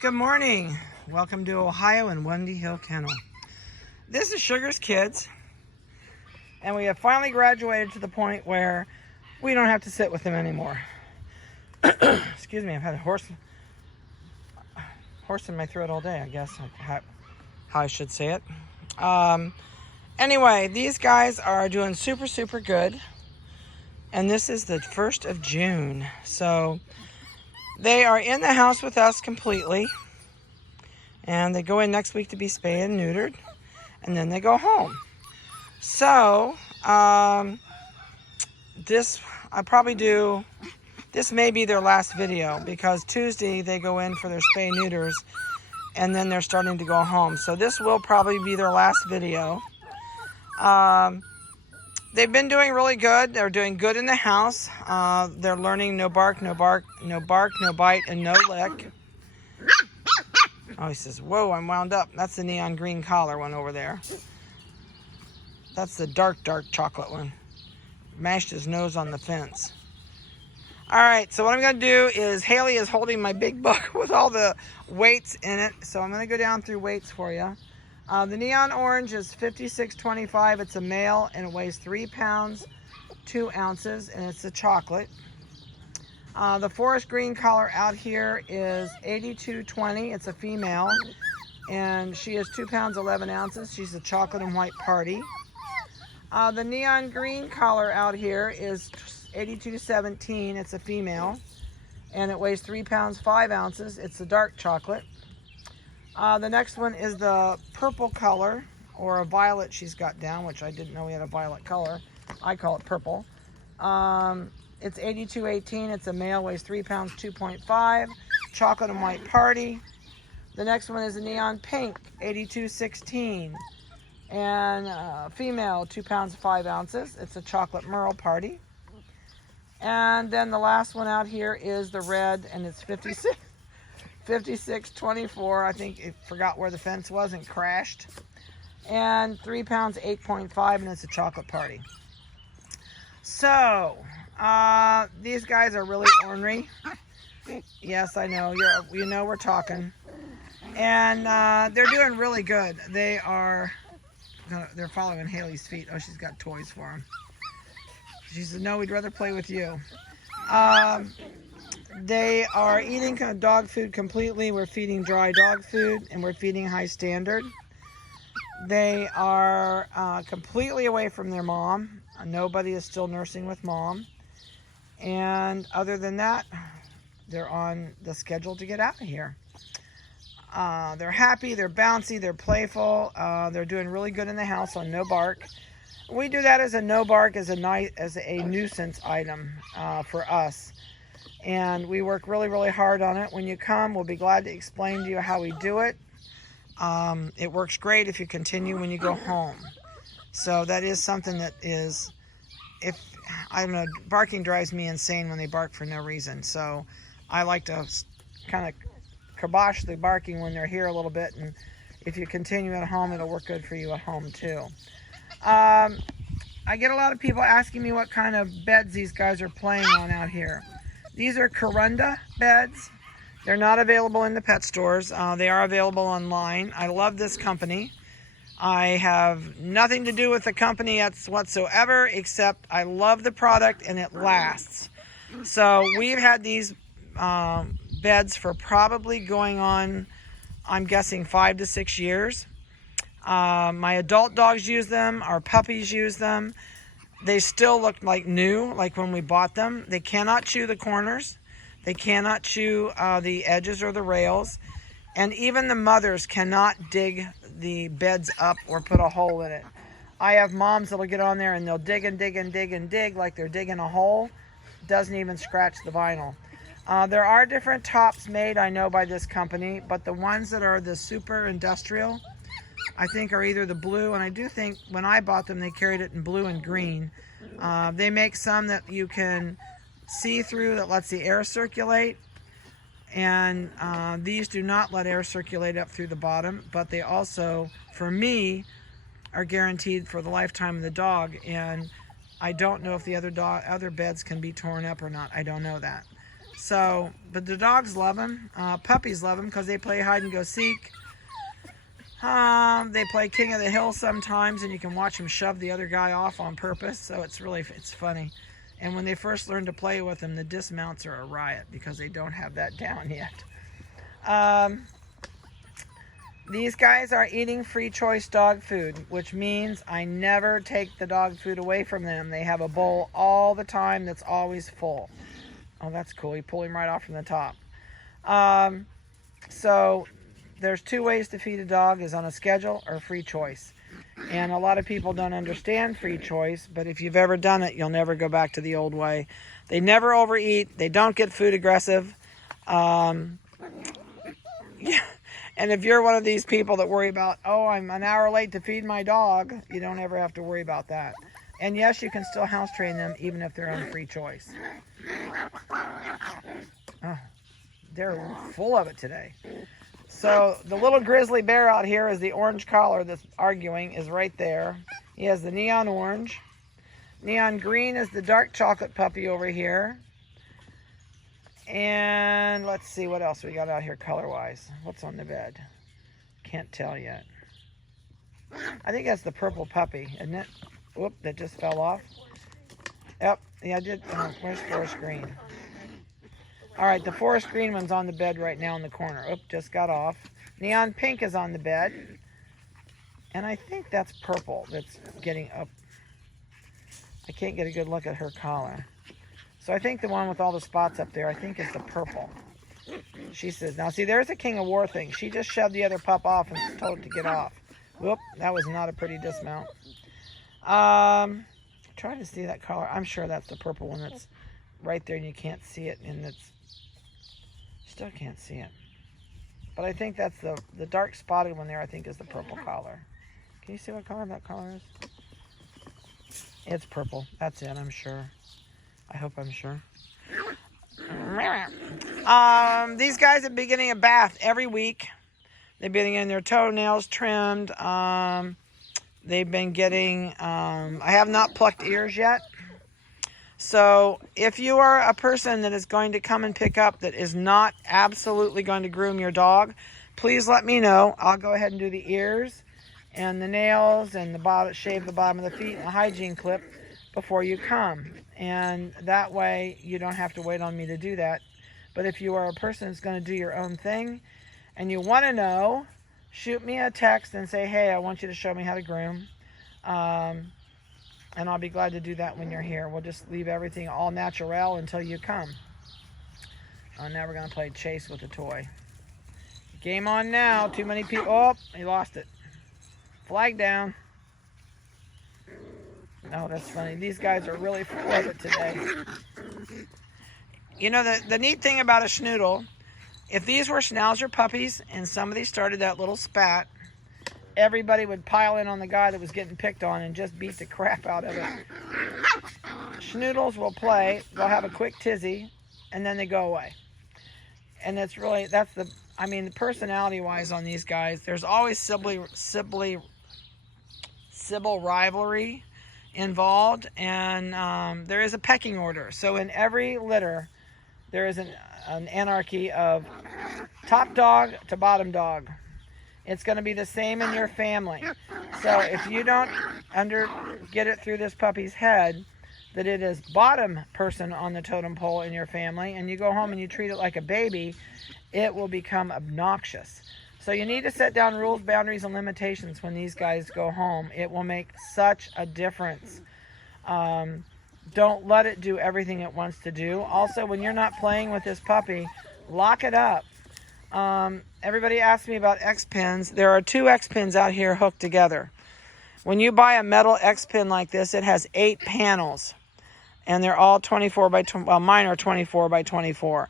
Good morning. Welcome to Ohio and Wendy Hill Kennel. This is Sugar's kids, and we have finally graduated to the point where we don't have to sit with them anymore. Excuse me, I've had a horse in my throat all day, I guess, how I should say it. Anyway, these guys are doing super good, and this is the 1st of June. So they are in the house with us completely, and they go in next week to be spayed and neutered, and then they go home. So this may be their last video, because Tuesday they go in for their spay neuters, and then they're starting to go home. So this will probably be their last video. They've been doing really good. They're doing good in the house. They're learning no bark, no bite, and no lick. Oh, he says, whoa, I'm wound up. That's the neon green collar one over there. That's the dark chocolate one. Mashed his nose on the fence. All right, so what I'm going to do is, Haley is holding my big book with all the weights in it. So I'm going to go down through weights for you. The neon orange is 56.25. It's a male, and it weighs 3 pounds, 2 ounces, and it's a chocolate. The forest green collar out here is 82.20. It's a female, and she is 2 pounds, 11 ounces. She's a chocolate and white party. The neon green collar out here is 82.17. It's a female, and it weighs 3 pounds, 5 ounces. It's a dark chocolate. The next one is the purple color, or a violet she's got down, which I didn't know we had a violet color. I call it purple. It's 82.18. It's a male, weighs 3 pounds, 2.5. Chocolate and white party. The next one is a neon pink, 82.16. And female, 2 pounds, 5 ounces. It's a chocolate merle party. And then the last one out here is the red, and it's 56.24. I think it forgot where the fence was and crashed. And 3 pounds, 8.5, and it's a chocolate party. So these guys are really ornery. Yes, I know. You know we're talking. And they're doing really good. They're following Haley's feet. Oh, she's got toys for them. She said, no, we'd rather play with you. They are eating kind of dog food completely. We're feeding dry dog food, and we're feeding high standard. They are completely away from their mom. Nobody is still nursing with mom. And other than that, they're on the schedule to get out of here. They're happy, they're bouncy, they're playful. They're doing really good in the house on no bark. We do that as a no bark, as a nuisance item for us. And we work really hard on it. When you come, we'll be glad to explain to you how we do it. It works great if you continue when you go home. So that is something that is, I don't know, barking drives me insane when they bark for no reason. So I like to kind of kibosh the barking when they're here a little bit. And if you continue at home, it'll work good for you at home too. I get a lot of people asking me what kind of beds these guys are playing on out here. These are Corunda beds. They're not available in the pet stores. They are available online. I love this company. I have nothing to do with the company whatsoever, except I love the product and it lasts. So we've had these beds for probably going on, I'm guessing, 5 to 6 years. My adult dogs use them. Our puppies use them. They still look like new, like when we bought them. They cannot chew the corners. They cannot chew the edges or the rails. And even the mothers cannot dig the beds up or put a hole in it. I have moms that'll get on there and they'll dig and dig and dig and dig like they're digging a hole. Doesn't even scratch the vinyl. There are different tops made, I know, by this company, but the ones that are the super industrial, I think, are either the blue, and I do think when I bought them they carried it in blue and green. They make some that you can see through that lets the air circulate, and these do not let air circulate up through the bottom, but they also, for me, are guaranteed for the lifetime of the dog. And I don't know if the other beds can be torn up or not. I don't know that. So, but the dogs love them. Puppies love them because they play hide and go seek. They play King of the Hill sometimes, and you can watch them shove the other guy off on purpose. So it's funny. And when they first learn to play with them, the dismounts are a riot because they don't have that down yet. These guys are eating free choice dog food, which means I never take the dog food away from them. They have a bowl all the time that's always full. Oh, that's cool. You pull him right off from the top. So there's two ways to feed a dog, is on a schedule or free choice. And a lot of people don't understand free choice, but if you've ever done it, you'll never go back to the old way. They never overeat. They don't get food aggressive. Yeah. And if you're one of these people that worry about, oh, I'm an hour late to feed my dog, you don't ever have to worry about that. And yes, you can still house train them even if they're on free choice. Oh, they're full of it today. So the little grizzly bear out here is the orange collar that's arguing, is right there. He has the neon orange. Neon green is the dark chocolate puppy over here. And let's see what else we got out here color-wise. What's on the bed? Can't tell yet. I think that's the purple puppy, isn't it? Whoop, that just fell off. Yep, yeah, I did. Where's forest green? All right, the forest green one's on the bed right now in the corner. Oop, just got off. Neon pink is on the bed. And I think that's purple that's getting up. I can't get a good look at her collar. So I think the one with all the spots up there, I think is the purple. She says, now see, there's a King of War thing. She just shoved the other pup off and told it to get off. Whoop, that was not a pretty dismount. Try to see that color. I'm sure that's the purple one that's right there and you can't see it, and it's still can't see it. But I think that's the dark spotted one there, I think is the purple collar. Can you see what color that collar is? It's purple. That's it, I'm sure. I hope I'm sure. These guys have been getting a bath every week. They've been getting their toenails trimmed. They've been getting, I have not plucked ears yet. So if you are a person that is going to come and pick up that is not absolutely going to groom your dog, please let me know. I'll go ahead and do the ears and the nails and the bottom, shave the bottom of the feet and the hygiene clip before you come. And that way you don't have to wait on me to do that. But if you are a person that's going to do your own thing and you want to know, shoot me a text and say, hey, I want you to show me how to groom. And I'll be glad to do that when you're here. We'll just leave everything all natural until you come. Now we're going to play chase with the toy. Game on now. Too many people. Oh, he lost it. Flag down. Oh, that's funny. These guys are really full of it today. You know, the neat thing about a Schnoodle, if these were Schnauzer puppies and somebody started that little spat, everybody would pile in on the guy that was getting picked on and just beat the crap out of it. Schnoodles will play, they'll have a quick tizzy, and then they go away. And it's really, I mean, the personality-wise on these guys, there's always sibling rivalry involved, and there is a pecking order. So in every litter, there is an anarchy of top dog to bottom dog. It's going to be the same in your family. So if you don't get it through this puppy's head that it is bottom person on the totem pole in your family, and you go home and you treat it like a baby, it will become obnoxious. So you need to set down rules, boundaries, and limitations when these guys go home. It will make such a difference. Don't let it do everything it wants to do. Also, when you're not playing with this puppy, lock it up. Everybody asks me about X-pins. There are 2 X-pins out here hooked together. When you buy a metal X-pin like this, it has 8 panels. And they're all 24 by 20. Well, mine are 24 by 24.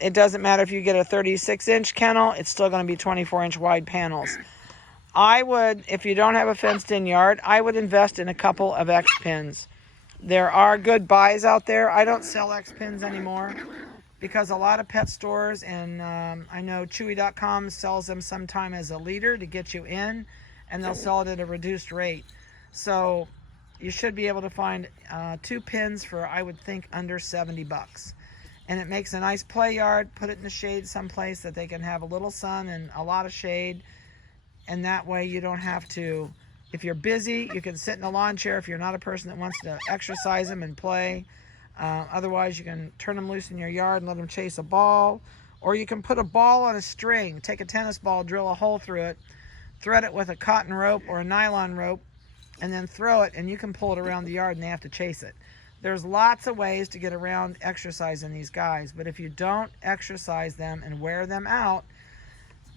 It doesn't matter if you get a 36-inch kennel, it's still going to be 24-inch wide panels. I would, if you don't have a fenced-in yard, I would invest in a couple of X-pins. There are good buys out there. I don't sell X-pins anymore because a lot of pet stores, and I know Chewy.com sells them sometime as a leader to get you in, and they'll sell it at a reduced rate. So you should be able to find 2 pins for, I would think, under $70. and it makes a nice play yard. Put it in the shade someplace that they can have a little sun and a lot of shade, and that way you don't have to, if you're busy, you can sit in a lawn chair if you're not a person that wants to exercise them and play. Otherwise, you can turn them loose in your yard and let them chase a ball, or you can put a ball on a string, take a tennis ball, drill a hole through it, thread it with a cotton rope or a nylon rope, and then throw it, and you can pull it around the yard and they have to chase it. There's lots of ways to get around exercising these guys, but if you don't exercise them and wear them out,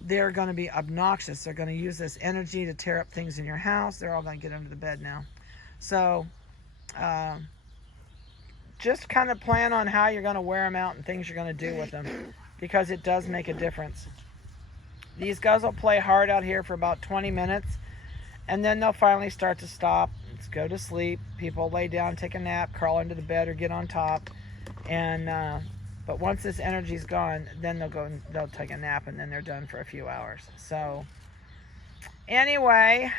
they're going to be obnoxious. They're going to use this energy to tear up things in your house. They're all going to get under the bed now. So just kind of plan on how you're going to wear them out and things you're going to do with them, because it does make a difference. These guys will play hard out here for about 20 minutes, and then they'll finally start to stop. Let's go to sleep. People lay down, take a nap, crawl into the bed or get on top. And but once this energy's gone, then they'll go and they'll take a nap, and then they're done for a few hours. So anyway,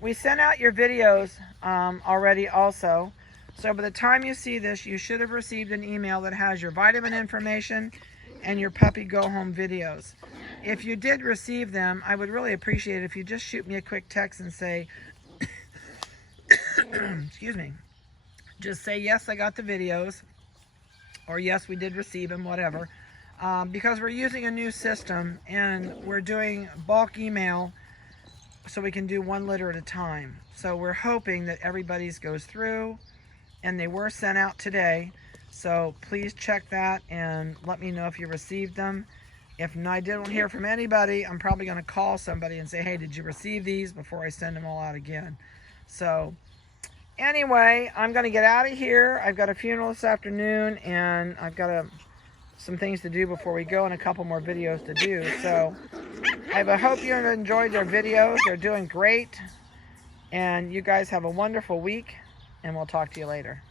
we sent out your videos already also. So by the time you see this, you should have received an email that has your vitamin information and your puppy go home videos. If you did receive them, I would really appreciate it if you just shoot me a quick text and say, excuse me, just say, yes, I got the videos, or yes, we did receive them, whatever. Because we're using a new system and we're doing bulk email so we can do 1 litter at a time. So we're hoping that everybody's goes through, and they were sent out today. So please check that and let me know if you received them. If I didn't hear from anybody, I'm probably going to call somebody and say, hey, did you receive these, before I send them all out again. So anyway, I'm going to get out of here. I've got a funeral this afternoon, and I've got some things to do before we go, and a couple more videos to do. So I hope you enjoyed their videos. They're doing great, and you guys have a wonderful week, and we'll talk to you later.